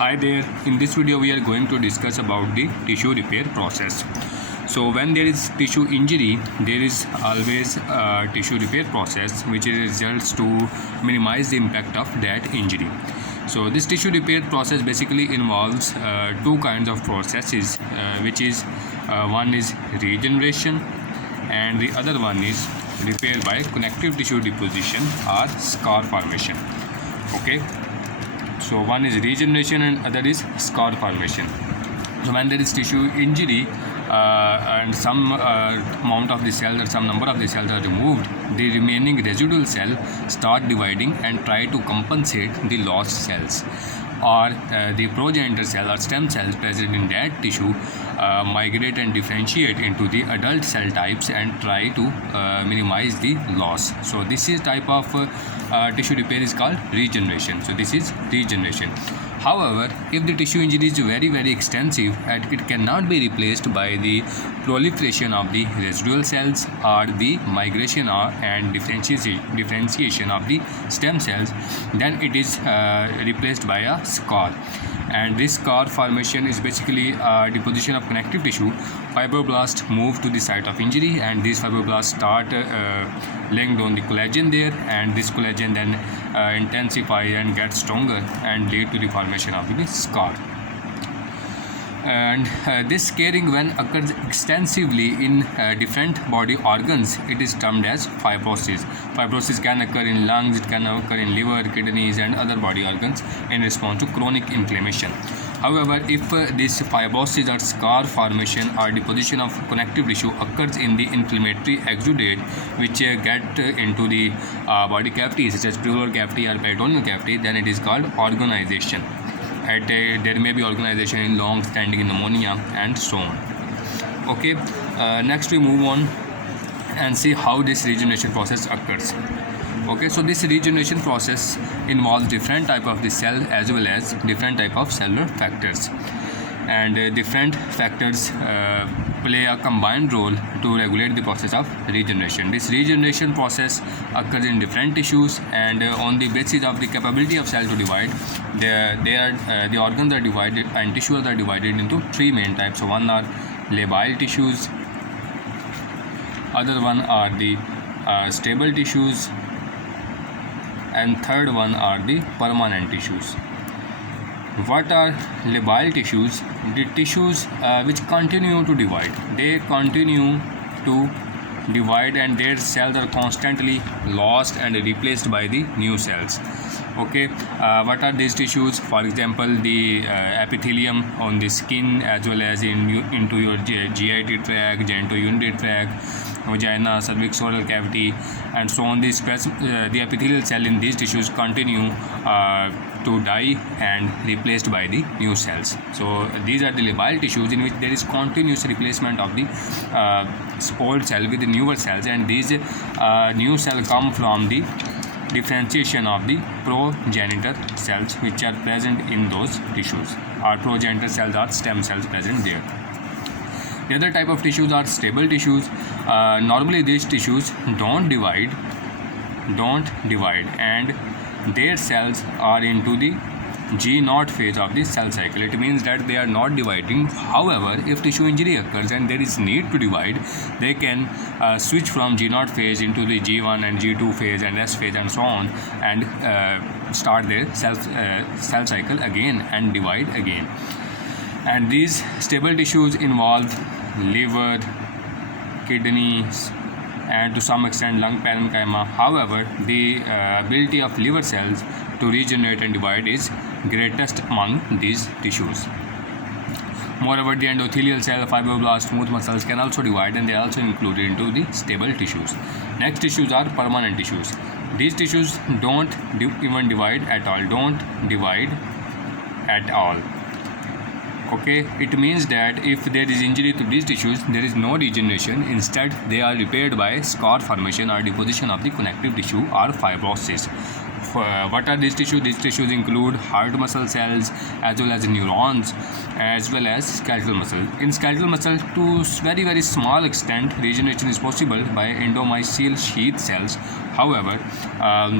Hi there, in this video we are going to discuss about the tissue repair process. So when there is tissue injury, there is always a tissue repair process which results to minimize the impact of that injury. So this tissue repair process basically involves two kinds of processes, which is one is regeneration and the other one is repair by connective tissue deposition or scar formation. Okay. So one is regeneration and other is scar formation. So when there is tissue injury and some amount of the cells or some number of the cells are removed, the remaining residual cell start dividing and try to compensate the lost cells, or the progenitor cell or stem cells present in that tissue migrate and differentiate into the adult cell types and try to minimize the loss. So this is type of tissue repair is called regeneration. So this is regeneration. However, if the tissue injury is very extensive and it cannot be replaced by the proliferation of the residual cells or the migration and differentiation of the stem cells, then it is replaced by a scar. And this scar formation is basically deposition of connective tissue. Fibroblasts move to the site of injury and these fibroblasts start laying down the collagen there, and this collagen then intensify and get stronger and lead to the formation of the scar. And this scarring, when occurs extensively in different body organs, it is termed as fibrosis. Fibrosis can occur in lungs, it can occur in liver, kidneys and other body organs in response to chronic inflammation. However, if this fibrosis or scar formation or deposition of connective tissue occurs in the inflammatory exudate which get into the body cavity such as pleural cavity or peritoneal cavity, then it is called organization. There may be organization in long-standing pneumonia and so on. Okay, next we move on and see how this regeneration process occurs. Okay, so this regeneration process involves different type of the cell as well as different type of cellular factors, and different factors play a combined role to regulate the process of regeneration. This regeneration process occurs in different tissues, and on the basis of the capability of cell to divide, the organs are divided and tissues are divided into three main types. So one are labile tissues, other one are the stable tissues, and third one are the permanent tissues. What are labile tissues? The tissues which continue to divide. They continue to divide and their cells are constantly lost and replaced by the new cells. Okay, what are these tissues? For example, the epithelium on the skin as well as into your GIT tract, genitourinary tract, vagina, cervix, oral cavity, and so on. The epithelial cell in these tissues continue to die and replaced by the new cells. So these are the labile tissues in which there is continuous replacement of the old cell with the newer cells, and these new cells come from the differentiation of the progenitor cells which are present in those tissues. Our progenitor cells are stem cells present there. The other type of tissues are stable tissues. Normally these tissues don't divide, and their cells are into the G0 phase of the cell cycle. It means that they are not dividing. However, if tissue injury occurs and there is need to divide, they can switch from G0 phase into the G1 and G2 phase and S phase and so on, and start their cell cycle again and divide again. And these stable tissues involve liver, kidneys, and to some extent lung parenchyma. However, the ability of liver cells to regenerate and divide is greatest among these tissues. Moreover, the endothelial cell, fibroblasts, smooth muscles can also divide, and they are also included into the stable tissues. Next tissues are permanent tissues. These tissues don't even divide at all. Okay, it means that if there is injury to these tissues, there is no regeneration. Instead, they are repaired by scar formation or deposition of the connective tissue or fibrosis. What are these tissues? These tissues include heart muscle cells as well as neurons as well as skeletal muscle. In skeletal muscle, to very small extent, regeneration is possible by endomysial sheath cells. However,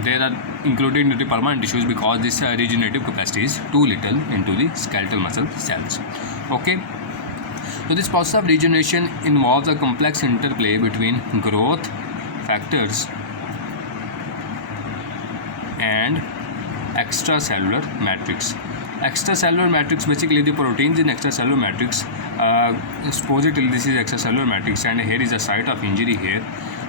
they are included into the permanent tissues because this regenerative capacity is too little into the skeletal muscle cells. Okay. So this process of regeneration involves a complex interplay between growth factors and extracellular matrix. Extracellular matrix, basically the proteins in extracellular matrix. Supposedly this is extracellular matrix, and here is a site of injury here.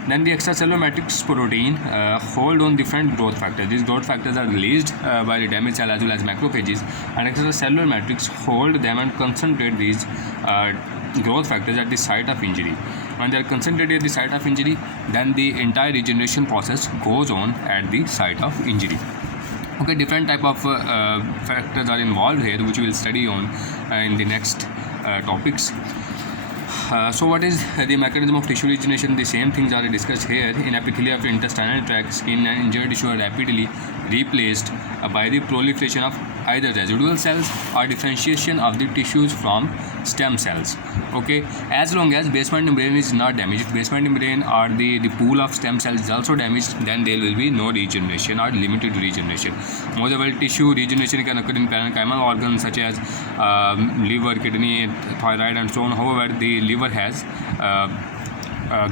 Then the extracellular matrix protein hold on different growth factors. These growth factors are released by the damaged cell as well as macrophages, and extracellular matrix hold them and concentrate these growth factors at the site of injury. When they are concentrated at the site of injury, then the entire regeneration process goes on at the site of injury. Okay, different type of factors are involved here, which we will study on in the next topics. So what is the mechanism of tissue regeneration? The same things are discussed here. In epithelium of intestinal tract, skin and injured tissue are rapidly replaced by the proliferation of either residual cells or differentiation of the tissues from stem cells. Okay, as long as basement membrane is not damaged, if basement membrane or the pool of stem cells is also damaged, then there will be no regeneration or limited regeneration. Moreover, tissue regeneration can occur in parenchymal organs such as liver, kidney, thyroid and so on. However, the liver has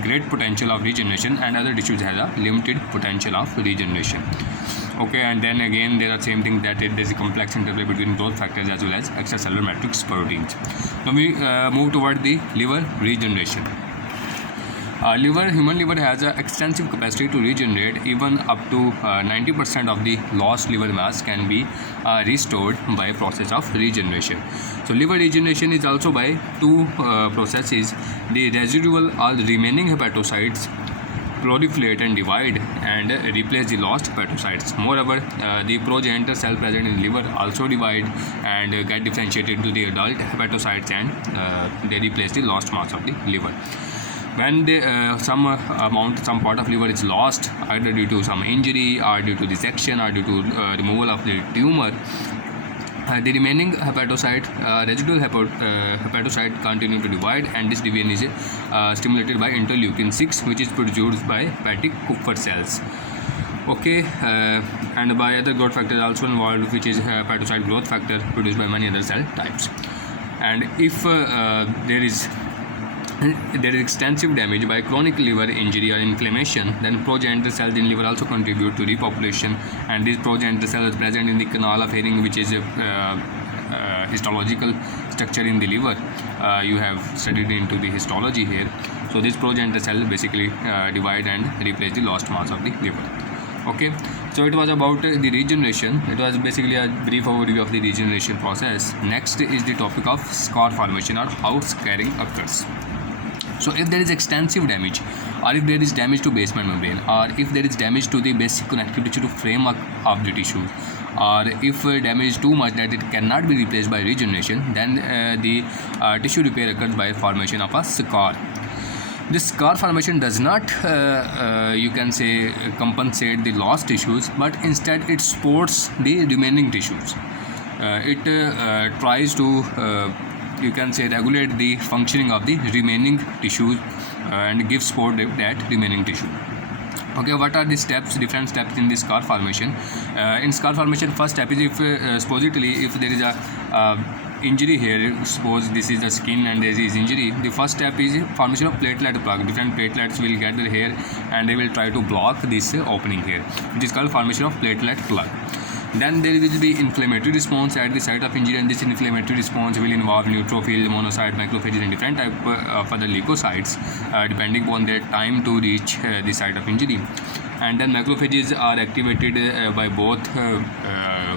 great potential of regeneration, and other tissues has a limited potential of regeneration. Okay, and then again there are same thing, that there is a complex interplay between growth factors as well as extracellular matrix proteins. Now we move toward the liver regeneration. Human liver has an extensive capacity to regenerate. Even up to 90% of the lost liver mass can be restored by a process of regeneration. So liver regeneration is also by two processes. The residual or remaining hepatocytes proliferate and divide and replace the lost hepatocytes. Moreover, the progenitor cell present in the liver also divide and get differentiated to the adult hepatocytes, and they replace the lost mass of the liver. When some part of liver is lost, either due to some injury or due to dissection or due to removal of the tumor, the remaining hepatocyte, residual hepatocyte continue to divide, and this division is stimulated by interleukin 6, which is produced by hepatic Kupffer cells. Okay, and by other growth factors also involved, which is hepatocyte growth factor produced by many other cell types. And if there is extensive damage by chronic liver injury or inflammation, then progenitor cells in liver also contribute to repopulation, and these progenitor cells are present in the canal of Hering, which is a histological structure in the liver. You have studied into the histology here. So these progenitor cells basically divide and replace the lost mass of the liver. Okay, so it was about the regeneration. It was basically a brief overview of the regeneration process. Next is the topic of scar formation, or how scarring occurs. So if there is extensive damage, or if there is damage to basement membrane, or if there is damage to the basic connective tissue framework of the tissue, or if damage is too much that it cannot be replaced by regeneration, then the tissue repair occurs by formation of a scar. This scar formation does not, you can say, compensate the lost tissues, but instead it supports the remaining tissues. It tries to you can say regulate the functioning of the remaining tissues and give support to that remaining tissue. Okay, what are the steps, different steps in the scar formation? In scar formation, first step is, if supposedly if there is a injury here, suppose this is the skin and there is injury, the first step is formation of platelet plug. Different platelets will gather here and they will try to block this opening here, which is called formation of platelet plug. Then there is the inflammatory response at the site of injury, and this inflammatory response will involve neutrophil, monocyte, macrophages, and different type of other leukocytes, depending upon their time to reach the site of injury. And then macrophages are activated by both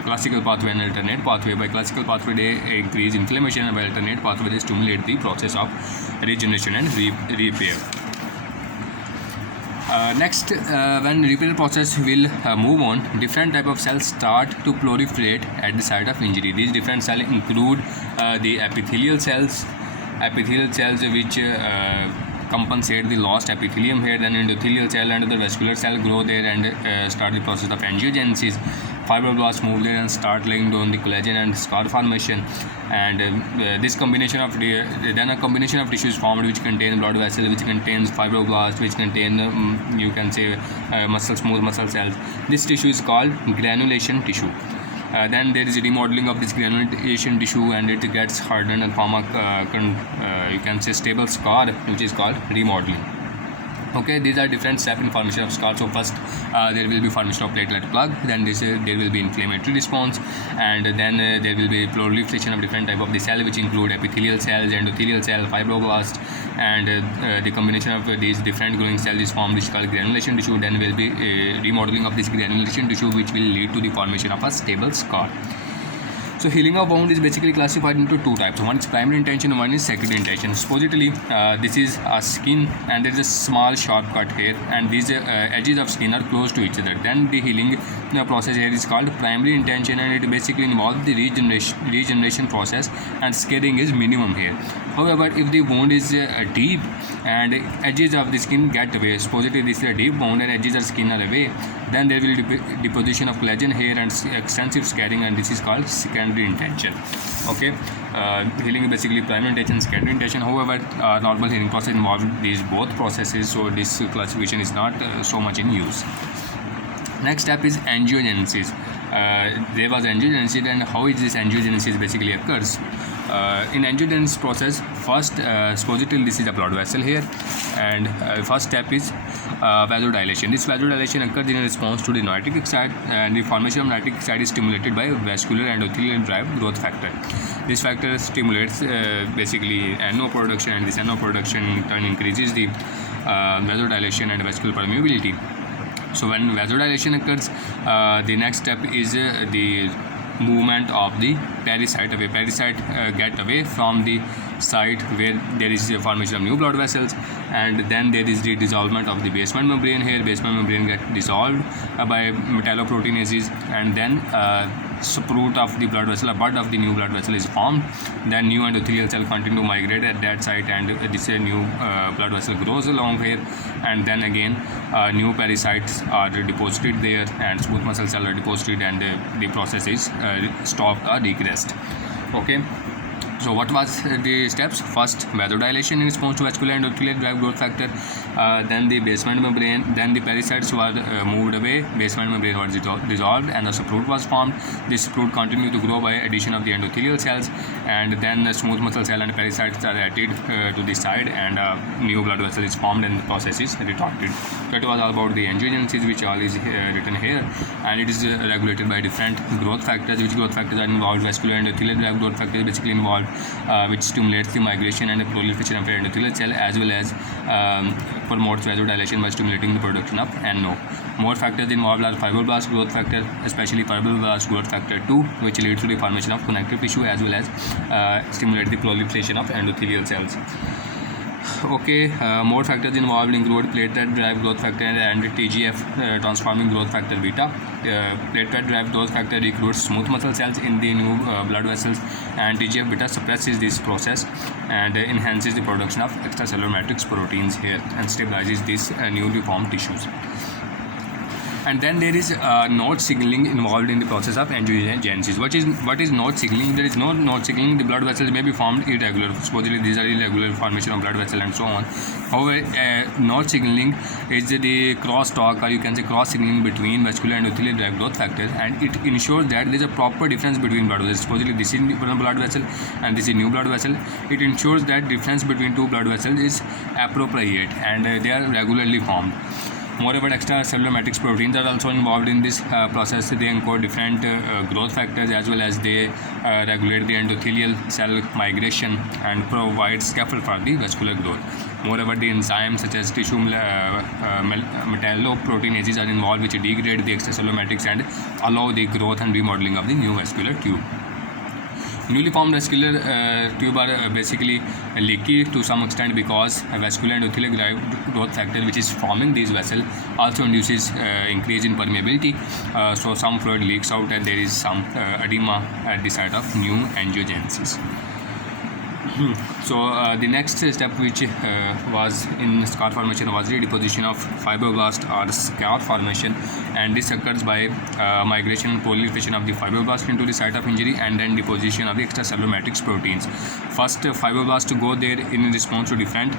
classical pathway and alternate pathway. By classical pathway, they increase inflammation, and by alternate pathway, they stimulate the process of regeneration and repair. Next, when repair process will move on, different type of cells start to proliferate at the site of injury. These different cells include the epithelial cells which compensate the lost epithelium here. Then endothelial cell and the vascular cell grow there and start the process of angiogenesis. Fibroblasts move there and start laying down the collagen and scar formation, and this combination of then a combination of tissues formed which contain blood vessel, which contains fibroblasts, which contain you can say smooth muscle cells. This tissue is called granulation tissue. Then there is a remodeling of this granulation tissue, and it gets hardened and form a you can say stable scar, which is called remodeling. Okay, these are different steps in formation of scar. So first there will be formation of platelet plug, then there will be inflammatory response, and then there will be proliferation of different type of the cell, which include epithelial cells, endothelial cell, fibroblast, and the combination of these different growing cells is formed, which is called granulation tissue. Then will be remodeling of this granulation tissue, which will lead to the formation of a stable scar. So healing of wound is basically classified into two types. One is primary intention and one is secondary intention. Supposedly this is a skin and there is a small sharp cut here, and these edges of skin are close to each other. Then the healing process here is called primary intention, and it basically involves the regeneration process, and scaring is minimum here. However, if the wound is deep and edges of the skin get away, supposedly this is a deep wound and edges of skin are away, then there will be deposition of collagen here and extensive scarring, and this is called secondary intention. Okay, healing is basically primary intention, secondary intention. However, normal healing process involves these both processes, so this classification is not so much in use. Next step is angiogenesis. There was angiogenesis, and how is this angiogenesis basically occurs? In angiogenesis process, first supposedly this is a blood vessel here, and first step is vasodilation. This vasodilation occurs in response to the nitric oxide, and the formation of nitric oxide is stimulated by vascular endothelial derived growth factor. This factor stimulates basically NO production, and this NO production in turn increases the vasodilation and vascular permeability. So when vasodilation occurs, the next step is the movement of the pericyte away. Pericyte get away from the site where there is a formation of new blood vessels, and then there is the dissolvement of the basement membrane here. Basement membrane get dissolved by metalloproteinases, and then sprout of the blood vessel, a bud of the new blood vessel is formed. Then new endothelial cell continue to migrate at that site, and this new blood vessel grows along here, and then again new pericytes are deposited there, and smooth muscle cells are deposited, and the process is stopped or regressed. Okay. So what was the steps? First, vasodilation in response to vascular endothelial derived growth factor, then the basement membrane, then the pericytes were moved away, basement membrane was dissolved, and the sprout was formed. This sprout continued to grow by addition of the endothelial cells, and then the smooth muscle cell and pericytes are added to the side, and new blood vessel is formed, and the process is retorted. That was all about the angiogenesis, which all is written here, and it is regulated by different growth factors. Which growth factors are involved? Vascular endothelial derived growth factor is basically involved, which stimulates the migration and the proliferation of endothelial cell, as well as promotes vasodilation by stimulating the production of NO. More factors involved are fibroblast growth factor, especially fibroblast growth factor 2, which leads to the formation of connective tissue, as well as stimulate the proliferation of endothelial cells. Okay, more factors involved include platelet derived growth factor and TGF transforming growth factor beta. Platelet derived growth factor recruits smooth muscle cells in the new blood vessels, and TGF beta suppresses this process and enhances the production of extracellular matrix proteins here, and stabilizes these newly formed tissues. And then there is node signaling involved in the process of angiogenesis. What is node signaling? There is no node signaling. The blood vessels may be formed irregular. Supposedly these are irregular formation of blood vessel and so on. However, node signaling is the crosstalk, or you can say cross signaling between vascular endothelial derived growth factors, and it ensures that there is a proper difference between blood vessels. Supposedly this is one blood vessel and this is new blood vessel. It ensures that difference between two blood vessels is appropriate, and they are regularly formed. Moreover, extracellular matrix proteins are also involved in this process. They encode different growth factors, as well as they regulate the endothelial cell migration and provide scaffold for the vascular growth. Moreover, the enzymes such as tissue metalloproteinases are involved, which degrade the extracellular matrix and allow the growth and remodeling of the new vascular tube. Newly formed vascular tube are basically leaky to some extent, because vascular endothelial derived growth factor, which is forming these vessels, also induces increase in permeability. So some fluid leaks out, and there is some edema at the site of new angiogenesis. So the next step which was in scar formation was the deposition of fibroblast or scar formation, and this occurs by migration and proliferation of the fibroblast into the site of injury, and then deposition of the extracellular matrix proteins. First, fibroblasts go there in response to different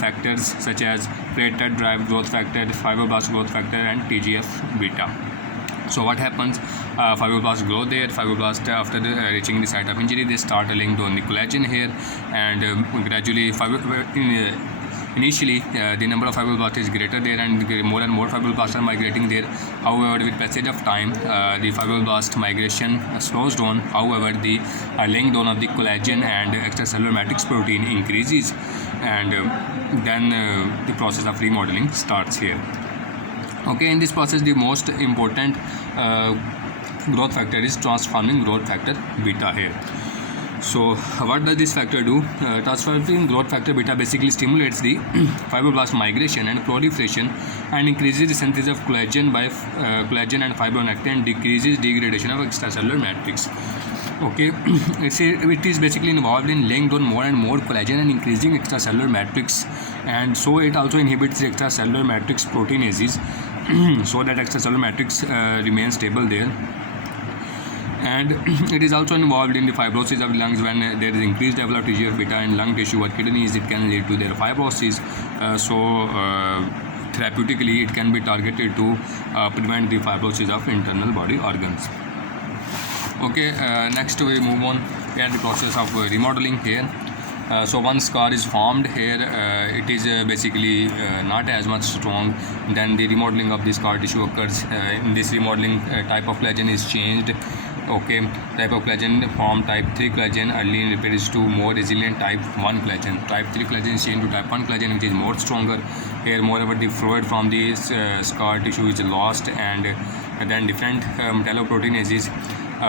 factors such as platelet-derived growth factor, fibroblast growth factor, and TGF beta. So what happens? Fibroblasts grow there. Fibroblasts, after reaching the site of injury, they start laying down the collagen here, and gradually initially the number of fibroblasts is greater there, and more fibroblasts are migrating there. However, with passage of time, the fibroblast migration slows down. However, the laying down of the collagen and extracellular matrix protein increases, and then the process of remodeling starts here. Okay, in this process, the most important growth factor is transforming growth factor beta here. So what does this factor do? Transforming growth factor beta basically stimulates the fibroblast migration and proliferation, and increases the synthesis of collagen by collagen and fibronectin, and decreases degradation of extracellular matrix. Okay, it is basically involved in laying down more and more collagen and increasing extracellular matrix, and so it also inhibits the extracellular matrix proteinases so that extracellular matrix remains stable there. And it is also involved in the fibrosis of lungs. When there is increased level of TGF beta in lung tissue or kidneys, it can lead to their fibrosis. Therapeutically, it can be targeted to prevent the fibrosis of internal body organs. Okay, next we move on here, the process of remodeling here. So once scar is formed here, it is basically not as much strong. Then the remodeling of the scar tissue occurs. In this remodeling, type of collagen is changed. Okay, type of collagen from type 3 collagen early in repair is to more resilient type 1 collagen. Type 3 collagen is changed to type 1 collagen, which is more stronger. Here, moreover, the fluid from the scar tissue is lost, and then different metalloproteinases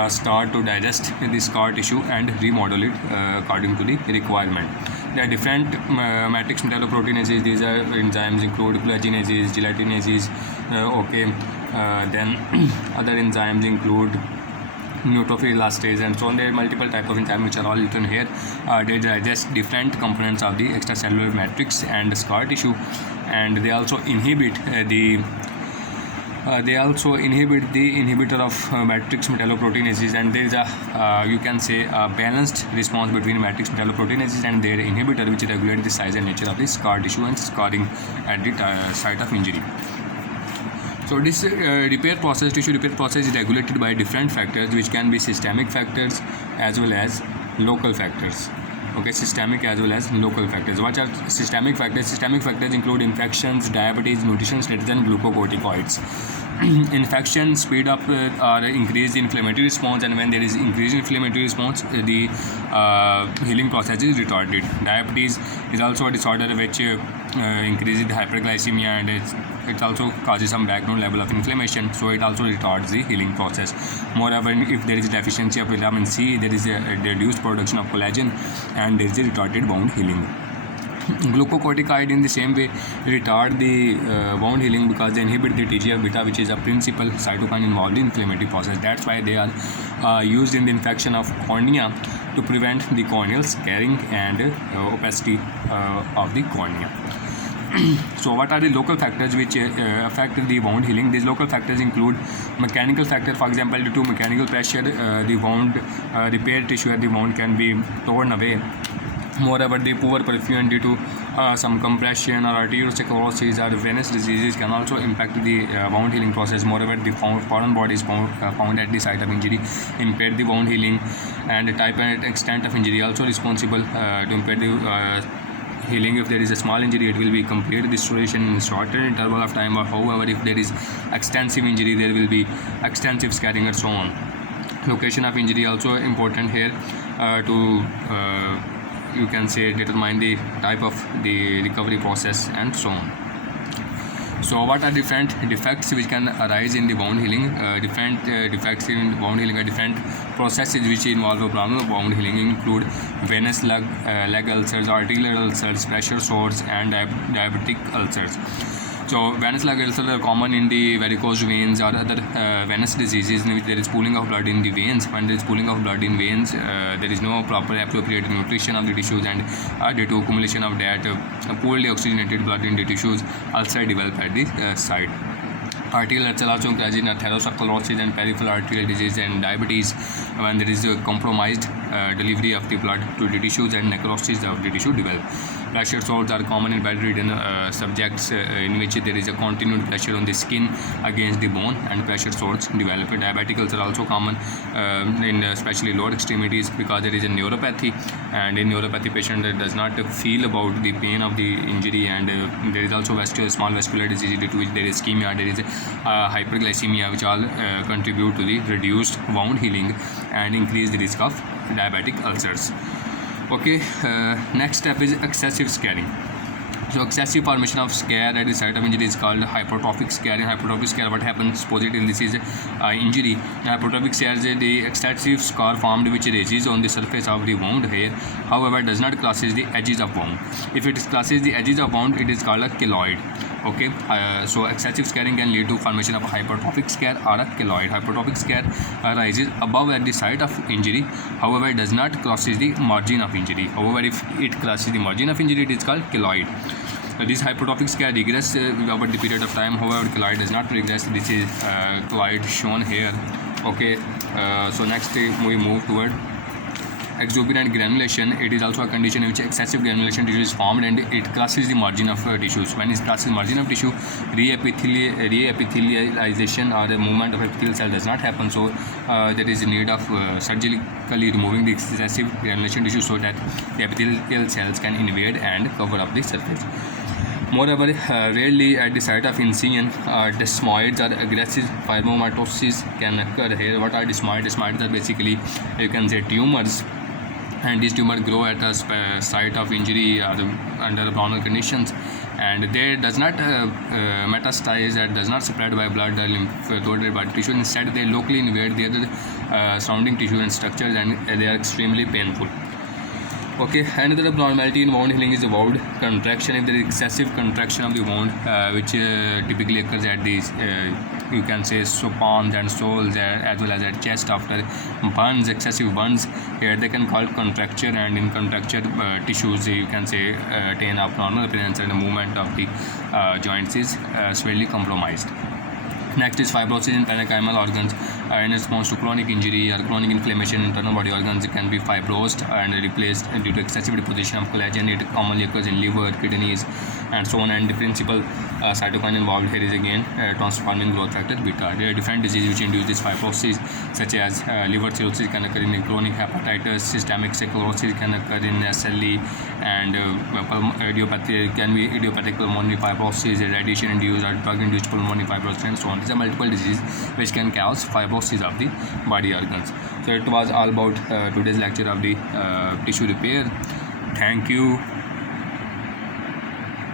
start to digest the scar tissue and remodel it according to the requirement. There are different matrix metalloproteinases. These are enzymes include collagenases, gelatinases. Then other enzymes include neutrophil elastase, and so on. There are multiple types of enzymes which are all written here. They digest different components of the extracellular matrix and scar tissue, and they also inhibit the inhibitor of matrix metalloproteinases, and there is a you can say a balanced response between matrix metalloproteinases and their inhibitor, which regulate the size and nature of the scar tissue and scarring at the site of injury. So this tissue repair process is regulated by different factors, which can be systemic factors as well as local factors. Okay, systemic as well as local factors. What are systemic factors? Systemic factors include infections, diabetes, nutrition status, and glucocorticoids. Infection speed up or increase the inflammatory response, and when there is increased inflammatory response, the healing process is retarded. Diabetes is also a disorder which increases the hyperglycemia, and it also causes some background level of inflammation, so it also retards the healing process. Moreover, if there is deficiency of vitamin C, there is a reduced production of collagen, and there is a retarded wound healing. Glucocorticoid in the same way retard the wound healing, because they inhibit the TGF beta, which is a principal cytokine involved in inflammatory process. That's why they are used in the infection of cornea to prevent the corneal scarring and opacity of the cornea. So what are the local factors which affect the wound healing? These local factors include mechanical factor. For example, due to mechanical pressure, the wound repair tissue at the wound can be torn away. Moreover, the poor perfusion due to some compression or arteriosclerosis or venous diseases can also impact the wound healing process. Moreover, the foreign bodies found at the site of injury impair the wound healing, and the type and extent of injury also responsible to impair the healing. If there is a small injury, it will be complete restoration in a shorter interval of time. However, if there is extensive injury, there will be extensive scarring and so on. Location of injury also important here to you can say determine the type of the recovery process and so on. So what are different defects which can arise in the wound healing? Different defects in wound healing are different processes which involve a problem of wound healing include venous leg ulcers, arterial ulcers, pressure sores, and diabetic ulcers. So venous leg ulcers are common in the varicose veins or other venous diseases in which there is pooling of blood in the veins. When there is pooling of blood in veins, there is no proper appropriate nutrition of the tissues, and due to accumulation of that poorly oxygenated blood in the tissues, ulcer develop at the site. Arterial ulcer also occurs in atherosclerosis and peripheral arterial disease and diabetes when there is a compromised delivery of the blood to the tissues and necrosis of the tissue develop. Pressure sores are common in bedridden subjects in which there is a continued pressure on the skin against the bone, and pressure sores develop. Diabetic ulcer are also common in especially lower extremities because there is a neuropathy, and in neuropathy patient does not feel about the pain of the injury, and there is also small vascular disease due to which there is ischemia, there is hyperglycemia, which all contribute to the reduced wound healing and increase the risk of diabetic ulcers. Okay, next step is excessive scarring. So excessive formation of scare at the site of injury is called hypertrophic scarring. Hypertrophic scare, what happens? Supposedly this is injury. Hypertrophic scare is the excessive scar formed which raises on the surface of the wound hair, however does not crosses the edges of wound. If it crosses the edges of wound, it is called a keloid. Okay, so excessive scarring can lead to formation of a hypertrophic scare or a keloid. Hypertrophic scare arises above at the site of injury, however does not crosses the margin of injury. However, if it crosses the margin of injury, it is called keloid. This hypertrophic scare regress over the period of time, however keloid does not regress. This is keloid shown here. Okay, so next we move toward exuberant granulation. It is also a condition in which excessive granulation tissue is formed and it crosses the margin of tissues. When it crosses the margin of tissue, reepithelialization or the movement of epithelial cell does not happen. So there is a need of surgically removing the excessive granulation tissue so that the epithelial cells can invade and cover up the surface. Moreover, rarely at the site of incision, desmoids or aggressive fibromatosis can occur here. What are desmoids? Desmoids are basically, you can say, tumors, and these tumors grow at a site of injury under abnormal conditions, and they does not metastasize and does not spread by blood or lymph-related body tissue. Instead, they locally invade the other surrounding tissue and structures, and they are extremely painful. Okay, another abnormality in wound healing is the wound contraction. If there is excessive contraction of the wound, which typically occurs at the you can say palms and soles, as well as at chest after burns, excessive burns, here they can call contracture, and in contracture tissues you can say attain abnormal appearance and the movement of the joints is severely compromised. Next is fibrosis in parenchymal organs. In response to chronic injury or chronic inflammation, internal body organs can be fibrosed and replaced due to excessive deposition of collagen. It commonly occurs in liver, kidneys, and so on. And the principal cytokine involved here is again transforming growth factor beta. There are different diseases which induce this fibrosis, such as liver cirrhosis can occur in chronic hepatitis, systemic sclerosis can occur in SLE, and idiopathic can be idiopathic pulmonary fibrosis, radiation-induced or drug-induced pulmonary fibrosis, and so on. These are multiple diseases which can cause fibrosis of the body organs. So it was all about today's lecture of the tissue repair. Thank you.